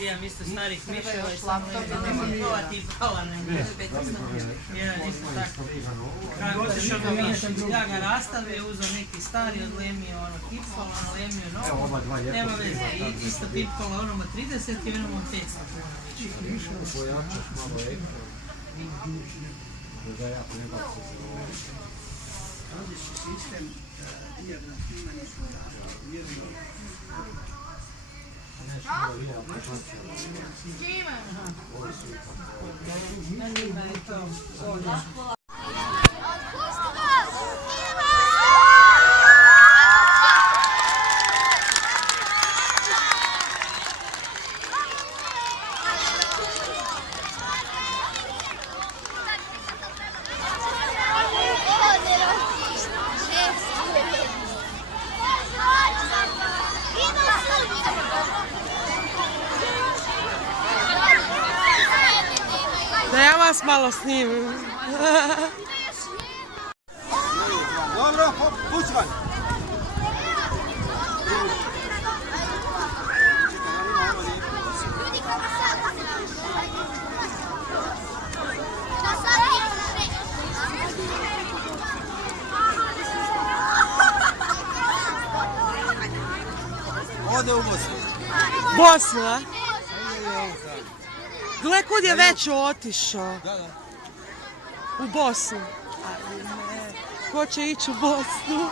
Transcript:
Imam isto starih miševa i samo nema kova tipala nego. Jedan isto tako. Kako otišao ga miješam, ja ga rastavio, uzao neki stari, odlemio ono tipala, nalemio novo. Nema veze, isto tipala onoma 30 i onoma 500 kuna više. Pojačaš malo ekran. Da ja prebacim se ovo. Različiti sistem dijagram snimanja mjerno. Da ja vas malo snimim. Dobro, pući van. Ode u Bosnu. Bosnu, a? Gle kud je već otišao. U Bosnu. Ko će ići u Bosnu?